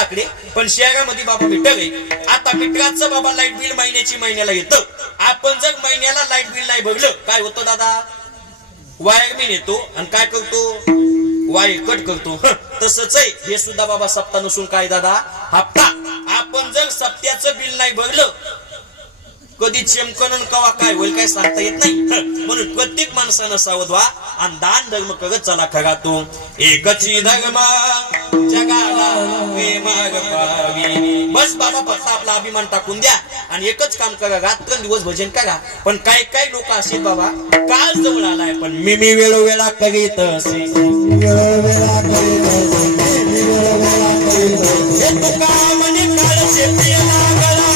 शेताकडे, पण शहरामध्ये बाबा मीटर आहे. आता मीटराचं बाबा लाईट बिल महिन्याला येतं. आपण जर महिन्याला लाईट बिल नाही भरलं काय होतं दादा? वायरमॅन येतो आणि काय करतो? वायर कट करतो. तसंच आहे हे सुद्धा बाबा सप्ताह नसून काय दादा? हप्ता. आपण जर सप्त्याचं बिल नाही भरलं कधी चमकन कवा काय होईल काय सांगता येत नाही. म्हणून प्रत्येक माणसानं सावध व्हा आणि दान धर्म करत चला. खरा तो एकची धर्म जगाला प्रेमाग पावी. बस बाबा फक्त आपला अभिमान टाकून द्या आणि एकच काम करा, रात्र दिवस भजन करा. पण काही काही लोक असे बाबा काळ जवळ आलाय पण मी वेळोवेळा करीत असे, वेळोवेळा करीत असे. तुका म्हणे काळचे पियला गळा,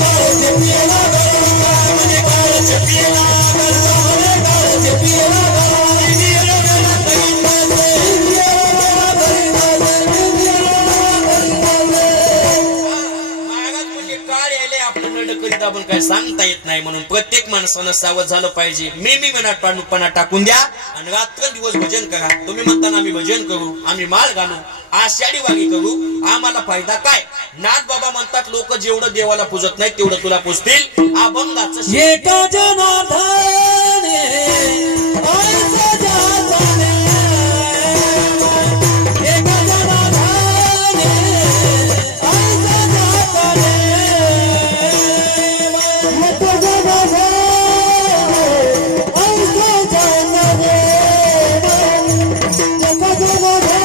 काळचे पियला गळा, म्हणे काळचे पियला गळा, काळचे पियला गळा. वेळोवेळा करीत असे, वेळोवेळा करीत असे. महाराज म्हणजे काळ यायले आपलं नड करीत आपण काय सांगता येत नाही. म्हणून प्रत्येक माणसानं सावध झालं पाहिजे. मी मनात टाकून द्या आणि रात्र दिवस भजन करा. तुम्ही म्हणताना आम्ही भजन करू, आम्ही माळ घालू, आषाढी वागी करू, आम्हाला फायदा काय? नाथ बाबा म्हणतात लोक जेवढं देवाला पूजत नाही तेवढं तुला पूजतील. अभंगाचं एका जनार्दने आईचा जाताने, एका जनार्दने आईचा जाताने, एका जनार्दने आईचा जाताने, एका जनार्दने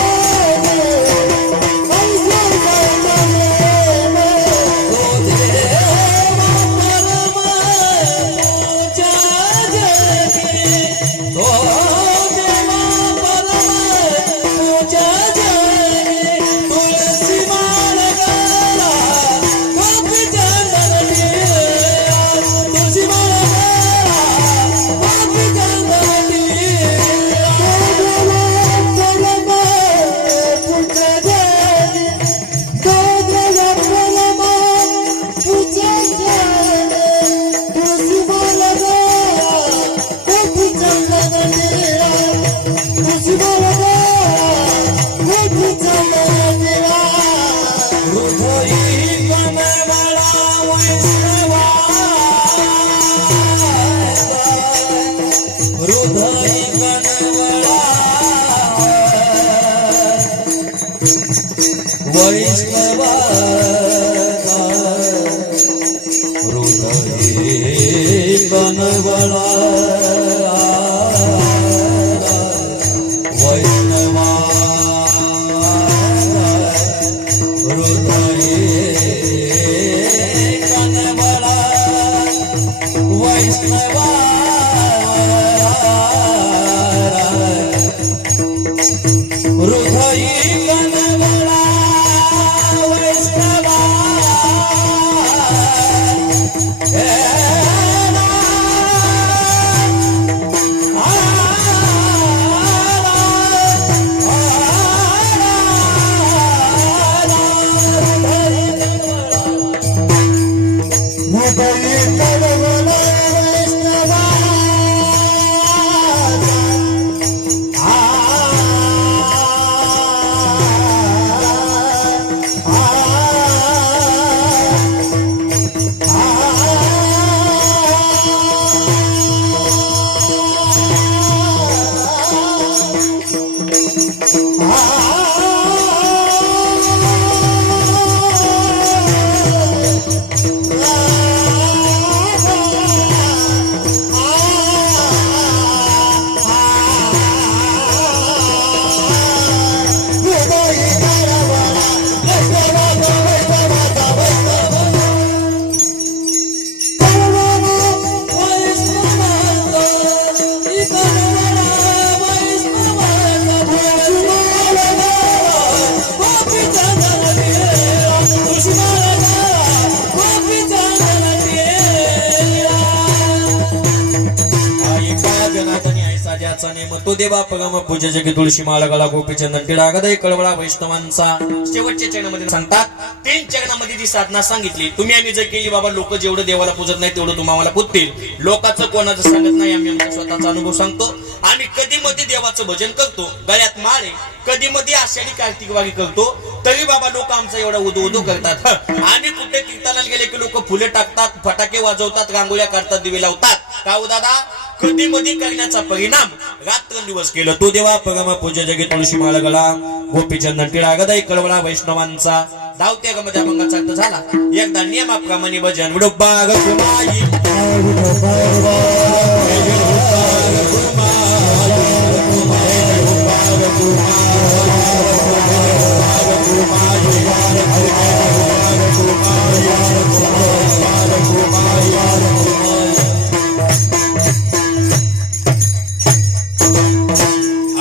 तो देवा पगम पूजा जगी तुळशी माळ गळा गोपीचंदन टिळा गदय कळवळा वैष्णवांचा. शेवटच्या चरणामध्ये सांगतात 3 चरणामध्ये जी साधना सांगितली तुम्ही आम्ही जर केली बाबा लोक जेवढं देवाला पूजत नाही तेवढं तुम्हाला पूजतील. लोकांचं कोणाचं सांगत नाही, आम्ही आमचा स्वतःचा अनुभव सांगतो. आम्ही कधी मध्ये देवाचं भजन करतो, गळ्यात माळ आहे, कधी मध्ये आषाढी कार्तिक वारी करतो, तरी बाबा लोक आमचा एवढा उदो उदो करतात आम्ही कुठे कीर्तनाला गेले की लोक फुले टाकतात, फटाके वाजवतात, रांगोळ्या काढतात, दिवे लावतात. का हो दादा? कधी मधी करण्याचा परिणाम रात्रंदिवस केलं. तो देवा परम पूज्य जगी तुळशी माळगला गोपीचंदन टिळा गदाई कळवळा वैष्णवांचा धावत्या गमध्ये अभंगाचा अर्थ झाला. एकदा नियमाप्रमाणे भजन विडोबा गकुमाई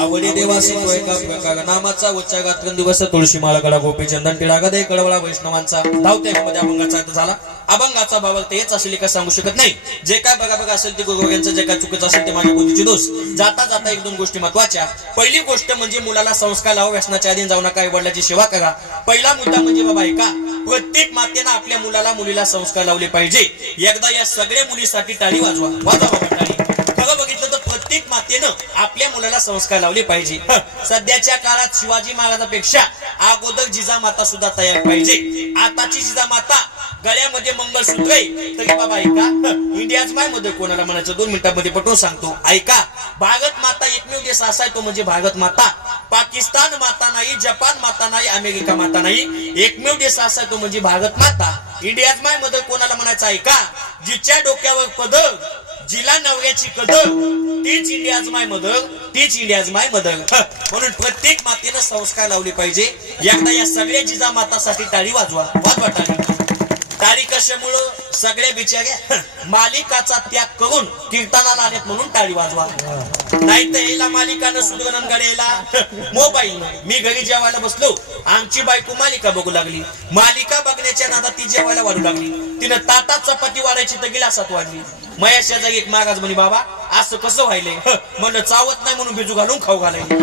आवडे देवासी तो एका प्रकार नामाचा उच्चार रात्रंदिवस तुळशी माळगडा गोपीचंदन टिळा गदे कळवळा वैष्णवांचा धावत्या मध्ये अभंगाचा अर्थ झाला. अभंगाचा भाव तेच असेल का सांगू शकत नाही. जे काय बघा असेल ते गुरुवर्यांचं, जे काय चुकीचं असेल ते माझ्या बुद्धीची दोष. जाता जाता एक दोन गोष्टी महत्वाच्या. पहिली गोष्ट म्हणजे मुलाला संस्कार लावा, व्यसनाच्या अधीन जाऊ नका, आई वडिलांची सेवा करा. पहिला मुद्दा म्हणजे बाबा ऐका, प्रत्येक मातेनं आपल्या मुलाला मुलीला संस्कार लावले पाहिजे. एकदा या सगळ्या मुलीसाठी टाळी वाजवा, वाजवा बाबा टाळी. खरं बघितलं तर प्रत्येक मातेनं आपल्या मुलाला संस्कार लावले पाहिजे. सध्याच्या काळात शिवाजी महाराजांपेक्षा अगोदर जिजामाता सुद्धा तयार पाहिजे. आताची जिजामाता गळ्यामध्ये मंगळसूत्र आहे तरी बाबा ऐका, इंडियाच माय मध्ये कोणाला म्हणायचं 2 मिनिटांमध्ये पटवून सांगतो. ऐका, भारत माता एकमेव देश असा आहे तो म्हणजे भारत माता. पाकिस्तान माता नाही, जपान माता नाही, अमेरिका माता नाही, एकमेव देश असा आहे तो म्हणजे भारत माता. इंडियाच माय मध्ये कोणाला म्हणायचं ऐका, जिच्या डोक्यावर पदर, जिला नवऱ्याची कदर, तीच इंडियाज माय मदर, तीच इंडियाज माय मदर. म्हणून प्रत्येक मातेनं संस्कार लावले पाहिजे. एकदा या सगळ्या जिजामातासाठी टाळी वाजवा, वाजवा टाळी. टाळी कशामुळं? सगळ्या बिचाऱ्या मालिकाचा त्याग करून कीर्तनाला आलेत म्हणून टाळी वाजवा. नाही तर यायला मालिकानं सुधरण गड्याला मोबाईल. मी घरी जेवायला बसलो, आमची बायको मालिका बघू लागली. मालिका बघण्याच्या नादात ती जेवायला वाढू लागली. तिनं ताटात चपाती वाढायची तर गिलासात वाढली. मया शेजारी एक महाराज म्हणे, बाबा असं कसं व्हायलंय? म्हणलं चावत नाही म्हणून बिजू घालून खाऊ घालायला.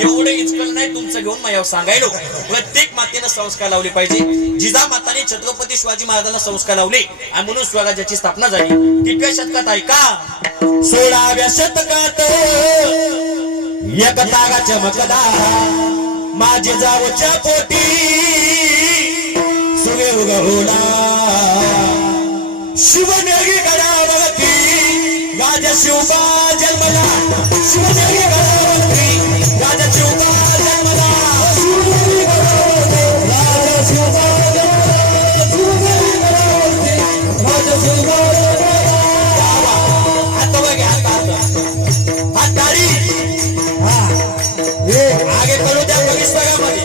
एवढं इचकल नाही तुमचं घेऊन मयावर सांगायलो. प्रत्येक मातेनं संस्कार लावले पाहिजे. जिजामाताने छत्रपती शिवाजी महाराजांना संस्कार लावले आणि म्हणून स्वराज्याची स्थापना झाली. कितव्या शतकात ऐका, 16व्या शतकात एक तारा चमकला माझे जावच्या पोटी सूर्य उगवला. शिवनेरी गडावरती राजा शिवबा जन्मला. शिवनेरी गडावरती राजा शिवबा जन्मला. शिवनेरी गडावरती राजा शिवबा जन्मला. शिवनेरी गडावरती राजा शिवबा जन्मला. आता बघा, हा टाळी आगे करू द्या. परिसरामध्ये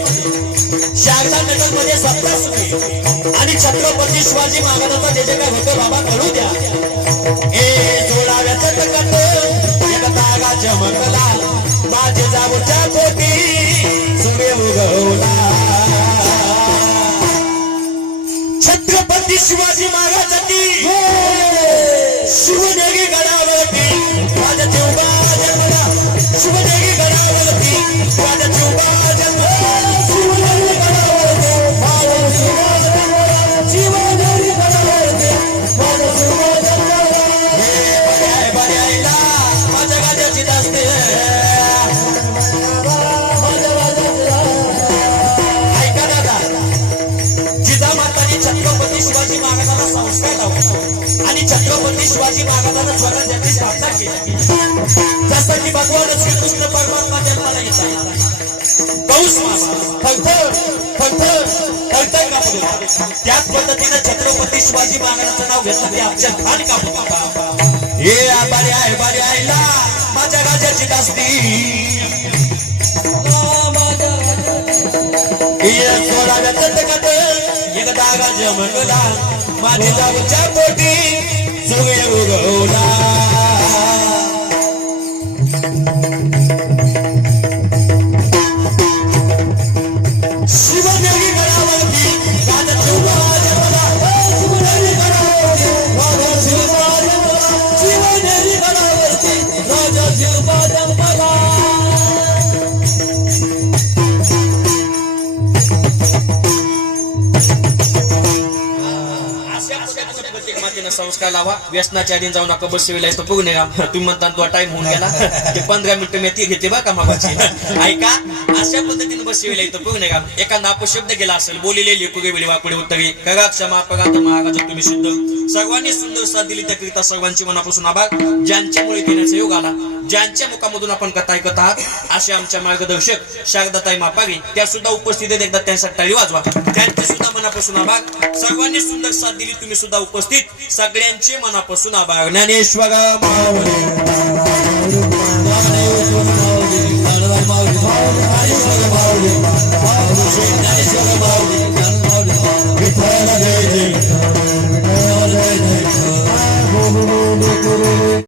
शारदा नगर मध्ये सत्ता सुरू आणि छत्रपती शिवाजी महाराजांचा जे जे काय होतं बाबा करू द्या. 16व्या शतकात एक तारा चमकला माझे जावच्या पोटी सूर्य उगवला. छत्रपती शिवाजी महाराजांनी शिवनेरी गडावरती राजा शिवबा जन्मला. शिवनेरी गडावरती राजा शिवबा जन्मला. शिवनेरी गडावरती राजा शिवबा जन्मला. शिवनेरी गडावरती राजा शिवबा जन्मला. हे बऱ्याला माझ्या गाड्याची दास्ते. ऐका दादा, जिजामाताने छत्रपती शिवाजी महाराजांना संस्कार लावले आणि छत्रपती शिवाजी महाराजांना स्वराज्याची स्थापना केली. जसं की भगवान श्रीकृष्ण परमात्मा जन्माला येतात, पाऊस थरथर कापत होता. त्याच पद्धतीनं छत्रपती शिवाजी महाराजांचं नाव घेतलं ते अफजल खान कापत होता. हे बारी आईला माझ्या राजाची दास्ती. 16व्या शतकात एक तारा चमकला माझे जावच्या पोटी सूर्य उगवला. शिवनेरी गडावरती राजा शिवबा जन्मला. शिवनेरी गडावरती राजा शिवबा जन्मला. शिवनेरी गडावरती राजा शिवबा जन्मला. अशा पद्धतीने प्रत्येक मातेनं संस्कार लावा. व्यसनाच्या आधी जाऊ नका. बस वेळेला येतो बघू नका. तुम्ही म्हणता तो टाइम होऊन गेला ते 15 मिनिटं मी ती घेते बा का मामाची. ऐका, अशा पद्धतीने बस वेळेला येतो बघू नका. एखादा अपशब्द गेला असेल, बोलिले लिपुगे वेळी वाकडे उत्तरे कगा क्षमा अपघात महागाज तुम्ही शुद्ध. सर्वांनी सुंदर साथ दिली त्याकरिता सर्वांची मनापासून आभार. ज्यांच्यामुळे देण्याचा योग आला, ज्यांच्या मुखामधून आपण कथा ऐकत आहात, असे आमच्या मार्गदर्शक शारदाताई मापागे त्या सुद्धा उपस्थित आहेत. एकदा त्यांसाठी टाळी वाजवा. त्यांचे सुद्धा मनापासून आभार. सर्वांनी सुंदर साथ दिली, तुम्ही सुद्धा उपस्थित, सगळ्यांचे मनापासून आभार. ज्ञानेश्वर माऊली